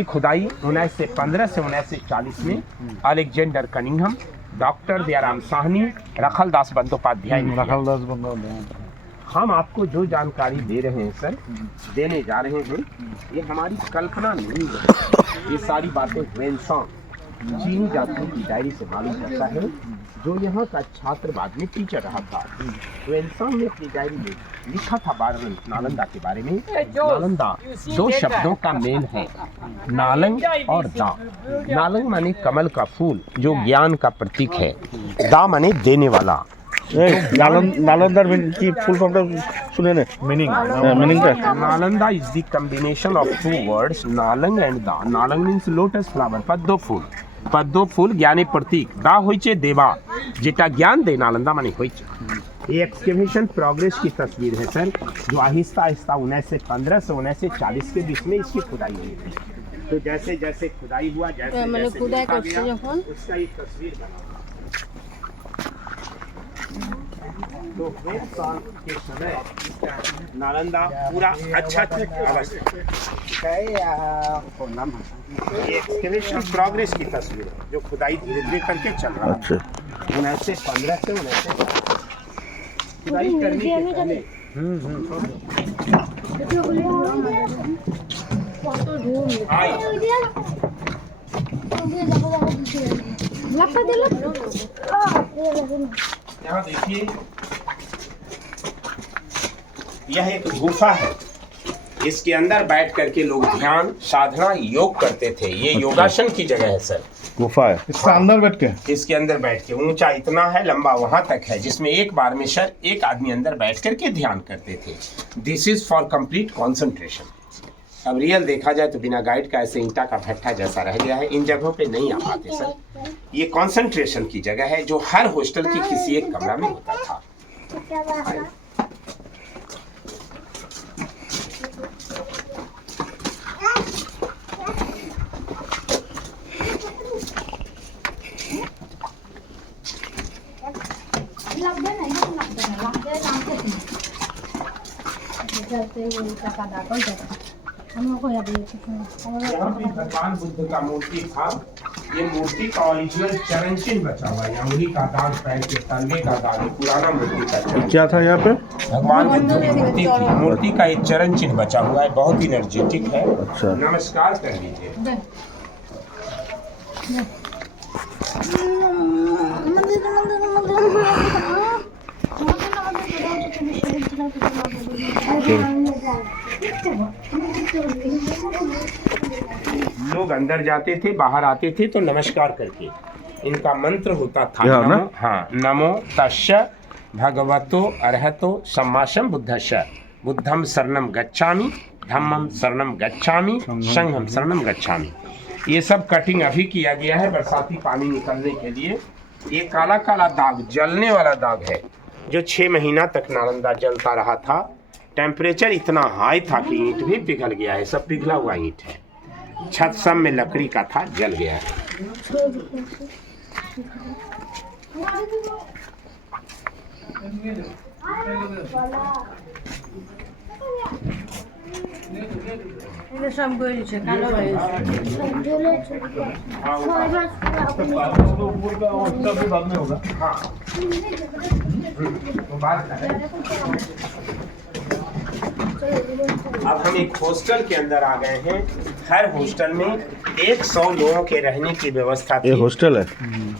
इसकी खुदाई 1915 से 1940 में Alexander Cunningham, doctor Dayaram Sahni, Rakhaldas Bandopadhyay ने किया। हम आपको जो जानकारी दे रहे हैं सर, देने जा रहे हैं, ये हमारी कल्पना नहीं है। ये सारी बातें वेनसॉन्ग चीनी जातियों की डायरी से मालूम पड़ता है, जो यहाँ का छात्र बाद में टीचर रहा था। वेनसॉन्ग ने अपनी डायरी में लिखा था बारवन नालंदा के बारे में। नालंदा दो शब्दों का मेल है, नालंग और दा। नालंग माने कमल का फूल जो ज्ञान का प्रतीक है, दा माने देने वाला। नालंदा की फुल फॉर्म सुने ने मीनिंग का Nalanda is the combination of two words nalang and da. Nalang means lotus flower, पद्म फूल। पद्म फूल ज्ञानी प्रतीक, दा होइचे देवा जेटा ज्ञान दे, नालंदा माने होइचे। ये एक्सकेवेशन प्रोग्रेस की तस्वीर है सर, जो आहिस्ता आहिस्ता 1915 से 1940 के बीच में इसकी खुदाई हुई है। तो जैसे जैसे खुदाई हुआ, जैसे जैसे देखा गया, उसका एक तस्वीर बना। तो वेनसॉन्ग के समय नालंदा पूरा अच्छा एक्सकेवेशन प्रोग्रेस की तस्वीर है, जो खुदाई धीरे धीरे करके चल रहा है। 1915 से 1940 खुदाई करने के पहले यहाँ देखिए, यह एक गुफा है। इसके अंदर बैठ करके लोग ध्यान, साधना, योग करते थे। ये योगासन की जगह है सर, गुफा है। इसके अंदर बैठ के, इसके अंदर बैठ के, ऊंचा इतना है, लंबा वहां तक है, जिसमें एक बार में सर एक आदमी अंदर बैठ करके ध्यान करते थे। This is for complete concentration. अब रियल देखा जाए तो बिना गाइड का ऐसे ईंटा का भट्ठा जैसा रह गया है, इन जगहों पे नहीं आ पाते सर। ये कंसंट्रेशन की जगह है, जो हर हॉस्टल की किसी एक कमरा में होता था। यहाँ पे भगवान बुद्ध का मूर्ति था। ये मूर्ति का ओरिजिनल चरण चिन्ह बचा हुआ है, अंगुली का दाग, पैर के तलवे का दाग, पुराना मूर्ति का चरण। क्या था यहाँ पे? भगवान बुद्ध की मूर्ति थी। मूर्ति का एक चरण चिन्ह बचा हुआ है, बहुत एनर्जेटिक है। अच्छा, नमस्कार कर लीजिए। लोग अंदर जाते थे, बाहर आते थे तो नमस्कार करके। इनका मंत्र होता था नमो, हाँ, नमो तस्य भगवतो अरहतो सम्मा बुद्धस्य, बुद्धम शरणम गच्छामि, धम्मम शरणम गच्छामि, संघम शरणम गच्छामि। ये सब कटिंग अभी किया गया है बरसाती पानी निकलने के लिए। ये काला काला दाग, जलने वाला दाग है, जो 6 महीना तक नालंदा जलता रहा था। टेम्परेचर इतना हाई था कि ईंट भी पिघल गया है, सब पिघला हुआ ईंट है। छत सब में लकड़ी का था, जल गया है। अब हम एक हॉस्टल के अंदर आ गए हैं। हर हॉस्टल में 100 लोगों के रहने की व्यवस्था थी। ये हॉस्टल है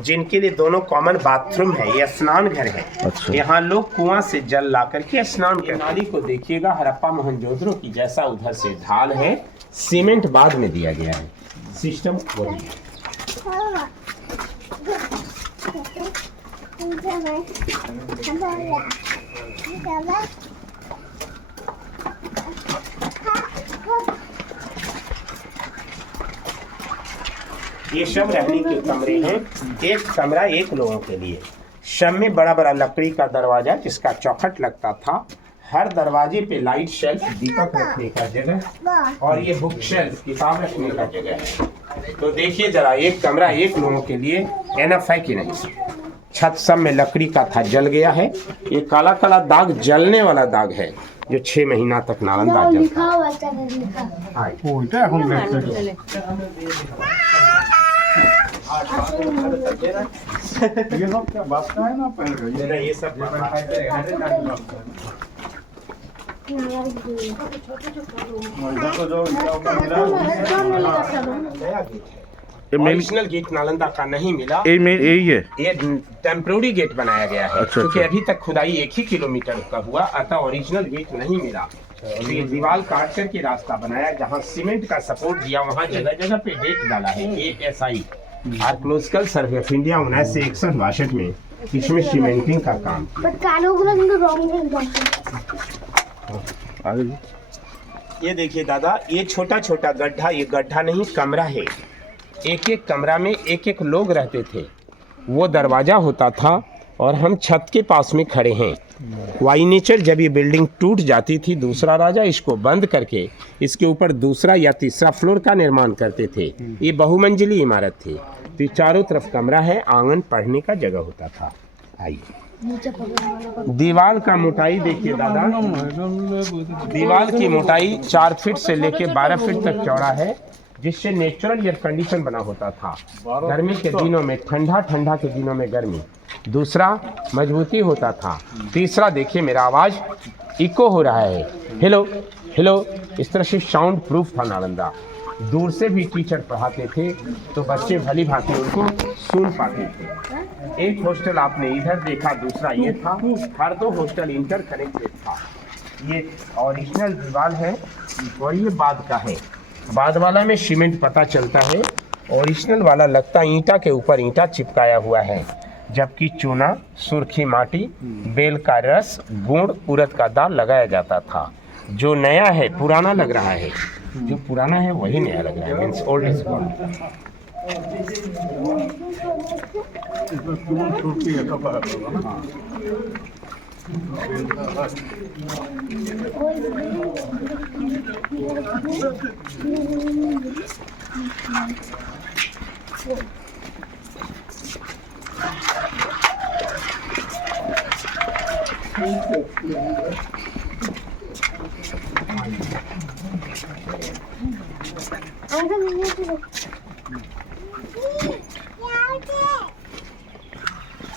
जिनके लिए दोनों कॉमन बाथरूम है। ये स्नान घर है। अच्छा। यहाँ लोग कुआं से जल ला करके स्नान करते। नाली को देखिएगा, हड़प्पा मोहनजोदड़ो की जैसा उधर से ढाल है, सीमेंट बाद में दिया गया है, सिस्टम वही है। ये सब रहने के कमरे हैं। एक कमरा 1 लोगों के लिए। सब में बड़ा बड़ा लकड़ी का दरवाजा जिसका चौखट लगता था। हर दरवाजे पे लाइट शेल्फ, दीपक रखने का जगह, और ये बुक शेल्फ, किताब रखने का जगह है। तो देखिए जरा, एक कमरा 1 लोगों के लिए एनफ है कि नहीं? छत सब में लकड़ी का था, जल गया है। ये काला काला दाग जलने वाला दाग है जो 6 महीना तक नालंदा जलता है। ये सब क्या बात का है ना पहले ये सब ओरिजिनल गेट नालंदा का नहीं मिला। यही है। ये टेम्प्रोरी गेट बनाया गया है, अच्छा, क्योंकि अच्छा। अभी तक खुदाई 1 ही किलोमीटर का हुआ, अतः ओरिजिनल गेट नहीं मिला। तो ये दीवार काट करके रास्ता बनाया, जहाँ सीमेंट का सपोर्ट दिया वहाँ जगह जगह पे गेट डाला है। ASI archaeological survey of India 1961-62 में इसमें सीमेंटिंग का काम किया। आगे जी। ये देखिए दादा, ये छोटा छोटा गड्ढा, ये गड्ढा नहीं कमरा है। एक एक कमरा में एक एक लोग रहते थे। वो दरवाज़ा होता था और हम छत के पास में खड़े हैं। वाई नेचर जब ये बिल्डिंग टूट जाती थी, दूसरा राजा इसको बंद करके इसके ऊपर दूसरा या तीसरा फ्लोर का निर्माण करते थे। ये बहुमंजिली इमारत थी। तो चारों तरफ कमरा है, आंगन, पढ़ने का जगह होता था। आइए दीवार का मोटाई देखिए दादा, दीवार की मोटाई 4 फीट से लेके 12 फीट तक चौड़ा है, जिससे नेचुरल एयर कंडीशन बना होता था। गर्मी के दिनों में ठंडा, ठंडा के दिनों में गर्मी। दूसरा, मजबूती होता था। तीसरा, देखिए मेरा आवाज़ इको हो रहा है, हेलो हेलो, इस तरह से साउंड प्रूफ था नालंदा। दूर से भी टीचर पढ़ाते थे तो बच्चे भली भांति उनको सुन पाते थे। एक हॉस्टल आपने इधर देखा, दूसरा ये था। हर 2 हॉस्टल इंटर कनेक्टेड था। ये ओरिजिनल दीवार है और ये बाद का है। बाद वाला में सीमेंट पता चलता है, ओरिजिनल वाला लगता ईंटा के ऊपर ईंटा चिपकाया हुआ है, जबकि चूना, सुर्खी माटी, बेल का रस, गुड़, उड़द का दाल लगाया जाता था। जो नया है पुराना लग रहा है, जो पुराना है वही नया लग रहा है, मीन्स ओल्ड इज गोल्ड।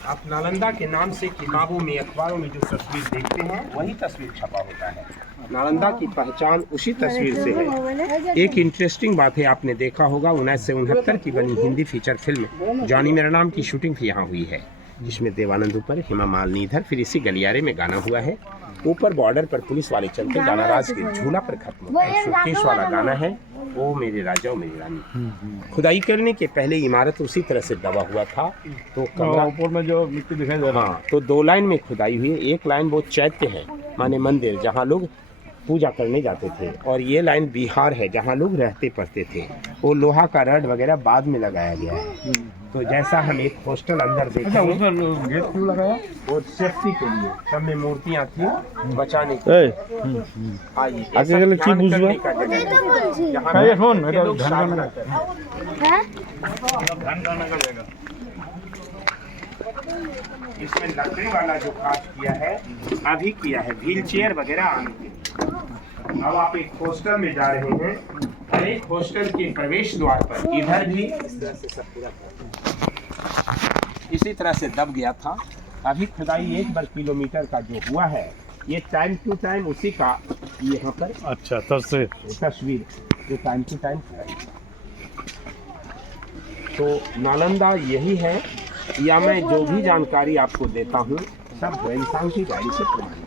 आप नालंदा के नाम से किताबों में, अखबारों में जो तस्वीर देखते हैं वही तस्वीर छपा होता है। नालंदा की पहचान उसी तस्वीर से है। एक इंटरेस्टिंग बात है, आपने देखा होगा 1969 की बनी हिंदी फीचर फिल्म जॉनी मेरा नाम की शूटिंग भी यहाँ हुई है, जिसमें देवानंद ऊपर, हेमा मालिनी इधर, फिर इसी गलियारे में गाना हुआ है। ऊपर बॉर्डर पर पुलिस वाले चलते, गाना राज के झूला पर खत्म होता है। सुकेश वाला गाना है, ओ मेरे राजा ओ मेरी रानी। खुदाई करने के पहले इमारत उसी तरह से दबा हुआ था, तो कमरा ऊपर में जो मिट्टी दिखाई दे रहा है, हाँ, तो 2 लाइन में खुदाई हुई है। एक लाइन वो चैत्य है, माने मंदिर, जहाँ लोग पूजा करने जाते थे, और ये लाइन बिहार है, जहाँ लोग रहते पढ़ते थे। वो लोहा का रड वगैरह बाद में लगाया गया है। तो जैसा हम एक हॉस्टल अंदर देखे, उसमें गेट क्यों लगाया? वो सेफ्टी के लिए, सब में मूर्तियाँ थी बचाने के लिए। आइए, ये आगे सब गले ध्यान की करने बुझवा? का जगह है, जहाँ है ये फोन, के এটা लोग ध्यान साधना करने करते हैं। ध्यान करने का जगह। इसमें लकड़ी वाला जो काज किया है, अभी किया है, व्हील चेयर वगैरह आने के लिए। अब आप एक हॉस्टल में जा रहे हैं, हर एक हॉस्टल के प्रवेश द्वार पर इधर भी इस तरह से सब पूरा इसी तरह से दब गया था। अभी खुदाई 1 वर्ग किलोमीटर का जो हुआ है, ये टाइम टू टाइम उसी का यहाँ पर अच्छा, तस्वीर तस्वीर जो टाइम टू टाइम खुदाई। तो नालंदा यही है, या मैं जो भी जानकारी आपको देता हूँ सब इंसान की डायरी से प्रमाणित।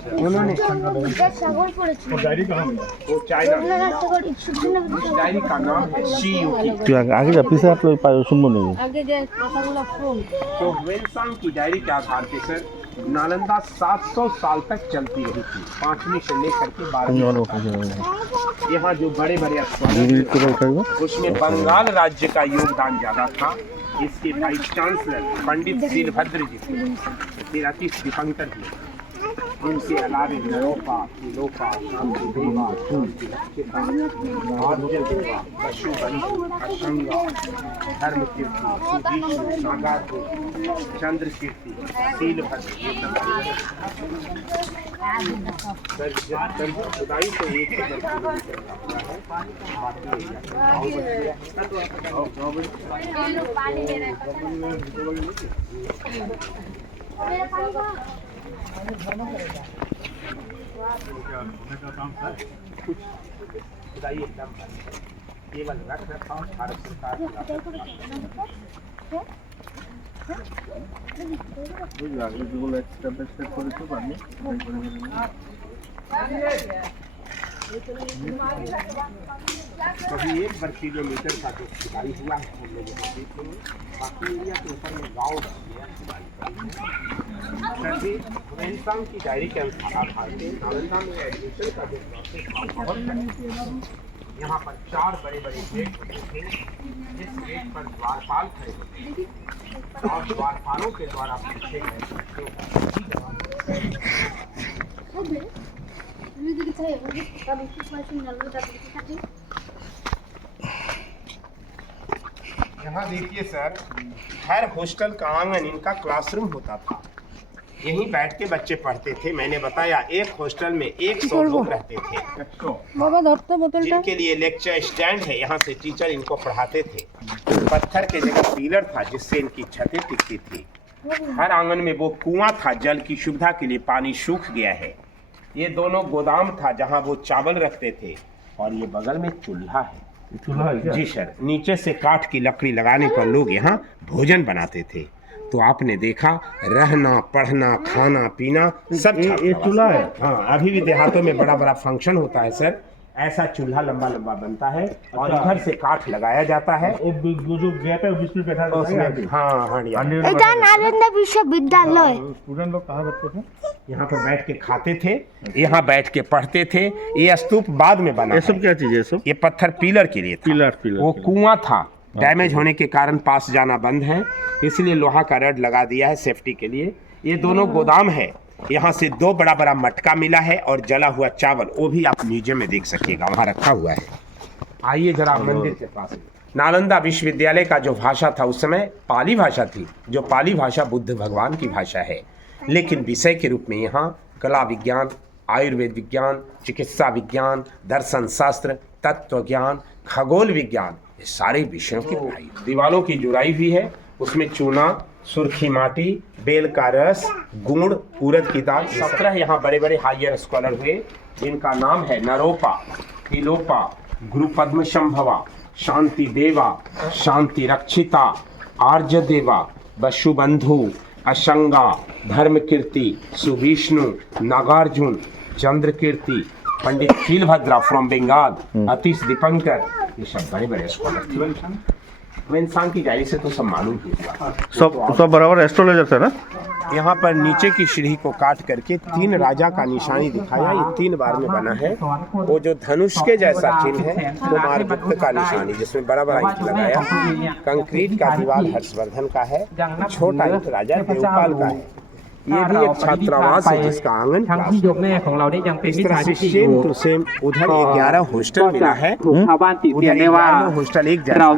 उन्होंने वो डायरी कहाँ मिला? वो चाइना, उस डायरी का नाम है CUK। তুই আগে যা, পিছে आप लोग सुनबो नहीं। आगे जे কথাগুলো শুন। तो वेलसांग की डायरी के आधार पे सर नालंदा 700 साल तक चलती रही थी, 5वीं से लेकर के 12वीं। यहाँ जो बड़े बड़े अस्पताल, उसमें बंगाल राज्य का योगदान ज्यादा था। इसके वाइस चांसलर पंडित शीलभद्र जी थे, फिर अतीश दीपंकर जी। इनके अलावे नरोपा, तिलोपा, शांति देवा, शांति रक्षिता, आर्य देवा, पशुबंधु, अशंगा, धर्म कीर्ति, सुदीष्णु, नागार्जुन, चंद्र कीर्ति, शीलभद्र, खुदाई तो 1 किलोमीटर का हुआ है। खुदाई एकदम केवल रख रखाव भारत सरकार कभी 1 वर्ग किलोमीटर का जो खुदाई हुआ है हम लोगों को देखेंगे। बाकी एरिया के ऊपर में गाँव सभी रेंसांग की डायरी के अनुसार नालंदा में एडमिशन का जो प्रोसेस था बहुत यहाँ पर 4 बड़े-बड़े गेट होते थे। जिस गेट पर द्वारपाल खड़े होते थे और द्वारपालों के द्वारा पूछे गए यहाँ देखिए सर, हर हॉस्टल का आंगन इनका क्लासरूम होता था। यहीं बैठ के बच्चे पढ़ते थे। मैंने बताया एक हॉस्टल में 100 लोग रहते थे, जिनके लिए लेक्चर स्टैंड है। यहाँ से टीचर इनको पढ़ाते थे। पत्थर के जगह पिलर था जिससे इनकी छतें टिकती थी। हर आंगन में वो कुआं था, जल की सुविधा के लिए। पानी सूख गया है। ये दोनों गोदाम था जहाँ वो चावल रखते थे। और ये बगल में चूल्हा है। जी सर, नीचे से काठ की लकड़ी लगाने पर लोग यहाँ भोजन बनाते थे। तो आपने देखा, रहना, पढ़ना, खाना, पीना सब ये चूल्हा है। हाँ, अभी भी देहातों में बड़ा बड़ा फंक्शन होता है सर। ऐसा चूल्हा लंबा लंबा बनता है और इधर से काठ लगाया जाता है। जो गेट है बीच में बैठा है। हाँ, नालंदा विश्वविद्यालय। स्टूडेंट लोग कहाँ बैठते थे? यहाँ पर बैठ के खाते थे, यहाँ बैठ के पढ़ते थे। ये स्तूप बाद में बना। ये सब क्या चीज है? सब ये पत्थर पिलर के लिए था। पिलर वो कुआं था, डैमेज होने के कारण पास जाना बंद है, इसलिए लोहा का रड लगा दिया है सेफ्टी के लिए। ये दोनों गोदाम है। यहाँ से 2 बड़ा बड़ा मटका मिला है और जला हुआ चावल, वो भी आप म्यूजियम में देख सकिएगा, वहाँ रखा हुआ है। आइए जरा मंदिर के पास। नालंदा विश्वविद्यालय का जो भाषा था उस समय पाली भाषा थी, जो पाली भाषा बुद्ध भगवान की भाषा है। लेकिन विषय के रूप में यहाँ कला विज्ञान, आयुर्वेद विज्ञान, चिकित्सा विज्ञान, दर्शन शास्त्र, तत्व ज्ञान, खगोल विज्ञान, ये सारे विषयों की पढ़ाई। दीवारों की जुड़ाई हुई है, उसमें चूना, सुर्खी माटी, बेल का रस, गुड़, उड़द की दाल। 17 यहाँ बड़े बड़े हायर स्कॉलर हुए, जिनका नाम है नरोपा, तिलोपा, गुरु पद्म संभवा, शांति देवा, शांति रक्षिता, आर्य देवा, वसुबंधु, अशंगा, धर्म कीर्ति, सुविष्णु, नागार्जुन, चंद्र कीर्ति, पंडित शीलभद्रा फ्रॉम बंगाल, अतीश दीपंकर। ये सब बड़े बड़े स्कॉलर थे। इंसान की डायरी से तो सब मालूम ही हुआ। सब बराबर एस्ट्रोलॉजर थे ना। यहाँ पर नीचे की सीढ़ी को काट करके 3 राजा का निशानी दिखाया। ये 3 बार में बना है। वो जो धनुष के जैसा चिन्ह है, कुमारगुप्त का निशानी, जिसमें बड़ा बड़ा ईंट लगाया। कंक्रीट का दीवार हर्षवर्धन का है। छोटा ईंट राजा देवपाल का है। ये भी एक छात्रावास है जिसका आंगन इस तरह से सेम टू सेम। उधर 11 हॉस्टल मिला है। उधर 11 हॉस्टल एक जैसा।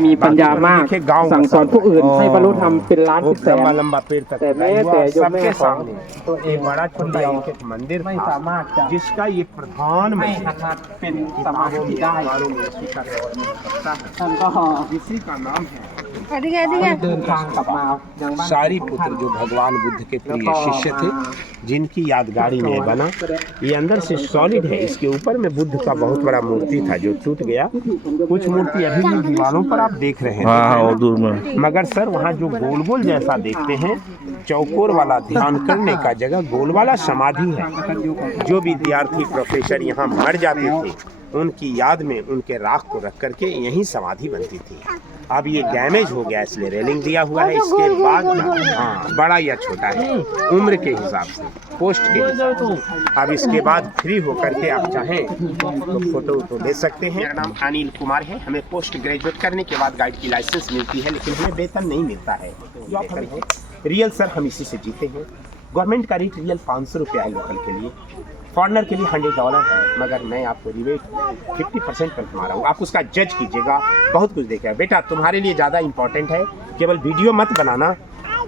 लंबा लंबा पेड़ तक सबके सामने एक बड़ा छोटा एक मंदिर था, जिसका ये प्रधान इसी का नाम है सारी पुत्र, जो भगवान बुद्ध के प्रिय शिष्य थे, जिनकी यादगारी में बना। ये अंदर से सॉलिड है। इसके ऊपर में बुद्ध का बहुत बड़ा मूर्ति था जो टूट गया। कुछ मूर्ति अभी भी दीवारों पर आप देख रहे हैं। दूर में। मगर सर वहाँ जो गोल गोल जैसा देखते हैं, चौकोर वाला ध्यान करने का जगह गोल वाला समाधि है। जो विद्यार्थी प्रोफेसर यहाँ मर जाते थे, उनकी याद में उनके राख को रख करके यहीं समाधि बनती थी। अब ये डैमेज हो गया, इसलिए रेलिंग दिया हुआ है। इसके बाद बड़ा या छोटा है उम्र के हिसाब से, पोस्ट के हिसाब से। अब इसके बाद फ्री होकर के आप चाहें तो फोटो तो ले सकते हैं। मेरा नाम अनिल कुमार है। हमें पोस्ट ग्रेजुएट करने के बाद गाइड की लाइसेंस मिलती है, लेकिन हमें वेतन नहीं मिलता है। रियल सर हम इसी से जीते हैं। गवर्नमेंट का रेट रियल 500 रुपया है लोकल के लिए, फॉरनर के लिए $100 है, मगर मैं आपको रिबेट 50% पर घुमा रहा हूँ। आप उसका जज कीजिएगा, बहुत कुछ देखेगा। बेटा तुम्हारे लिए ज़्यादा इंपॉर्टेंट है केवल वीडियो मत बनाना,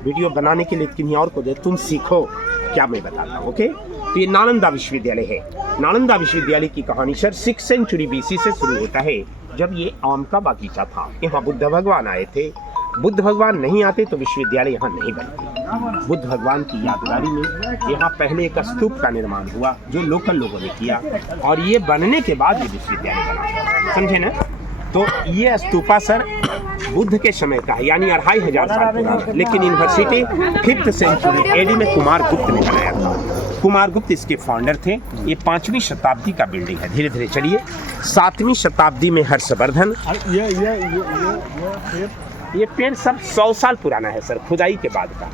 वीडियो बनाने के लिए किन्हीं और को दे, तुम सीखो क्या मैं बताता हूँ। ओके, तो ये नालंदा विश्वविद्यालय है। नालंदा विश्वविद्यालय की कहानी सर 6th सेंचुरी BC से शुरू होता है, जब ये आम का बागीचा था। यहाँ बुद्ध भगवान आए थे। बुद्ध भगवान नहीं आते तो विश्वविद्यालय यहाँ नहीं बनती। बुद्ध भगवान की यादगारी में यहाँ पहले एक स्तूप का निर्माण हुआ जो लोकल लोगों ने किया, और ये बनने के बाद ये विश्वविद्यालय बना, समझे ना। तो ये स्तूपा सर बुद्ध के समय का है, यानी 2500 साल पुराना, लेकिन यूनिवर्सिटी 5th सेंचुरी AD में कुमार गुप्त ने बनाया था। कुमार गुप्त इसके फाउंडर थे। ये 5वीं शताब्दी का बिल्डिंग है। धीरे धीरे चलिए, 7वीं शताब्दी में हर्षवर्धन, ये पेड़ सब 100 साल पुराना है सर, खुदाई के बाद का।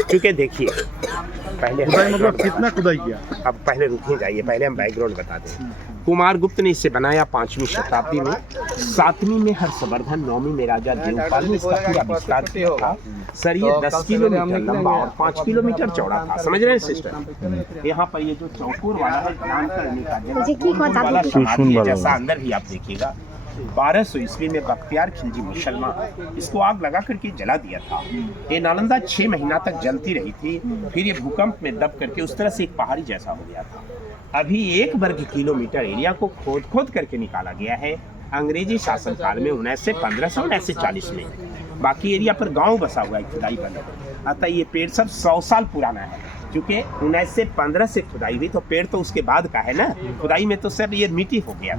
क्योंकि देखिए पहले मतलब कितना खुदाई किया, अब पहले रुकिए जाइए, पहले हम बैकग्राउंड बता दें। कुमार गुप्त ने इसे बनाया 5वीं शताब्दी में, 7वीं में हर्षवर्धन, 9वीं में राजा देवपाल ने इसका पूरा विस्तार किया था। सर ये 10 किलोमीटर लंबा और 5 किलोमीटर चौड़ा था, समझ रहे हैं सिस्टर। यहाँ पर ये जो चौकोर वाला है, ध्यान करने का वाला समाधि है, जैसा अंदर भी आप देखिएगा। 1200 ईस्वी में बख्तियार खिलजी मुसलमान इसको आग लगा करके जला दिया था। ये नालंदा 6 महीना तक जलती रही थी, फिर ये भूकंप में दब करके उस तरह से एक पहाड़ी जैसा हो गया था। अभी 1 वर्ग किलोमीटर एरिया को खोद खोद करके निकाला गया है अंग्रेजी शासनकाल में 1915 से 1940 में। बाकी एरिया पर गांव बसा हुआ है खुदाई बने। अतः ये पेड़ सब 100 साल पुराना है, क्योंकि 1915 से खुदाई हुई, तो पेड़ तो उसके बाद का है ना, खुदाई में तो सर ये मिट्टी हो गया।